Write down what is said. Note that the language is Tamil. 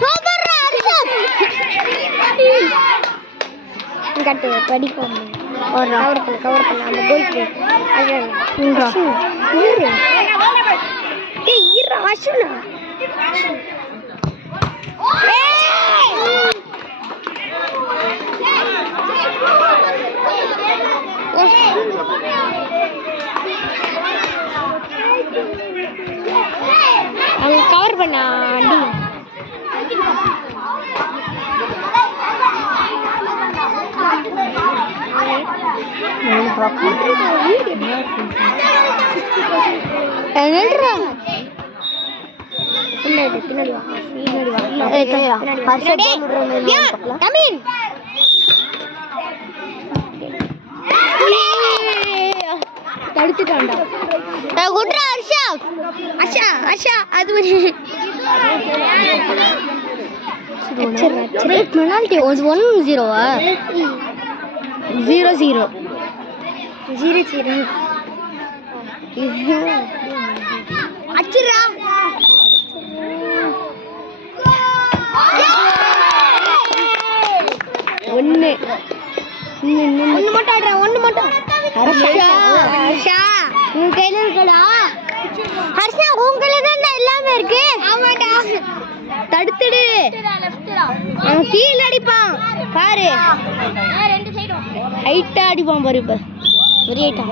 சூப்பர் அர்ஷத் கட்டு படிப்போம் ஒரு கவர் பண்ண அந்த கோயிக்கு ஈரா அஷுனா அவங்க கவர் பண்ண தடுத்துட்டான்டா குட்ரா அர்ஷா அஷா அஷா அது பெனால்டி 1-0 0-0 அச்சிரா ஒன்னு மட்டும் ஆடுறா ஒன்னு மட்டும் ஹர்ஷா உன் கையில இருக்கடா ஹர்ஷா உன் கையில தான் எல்லாமே இருக்கு ஆமாடா தடுத்துடு அவன் கீழே அடிப்பான் பாரு ரெண்டு சைடும் ஹைட்டா அடிப்பான் பாரு இப்ப ஒரே ஹைட்டா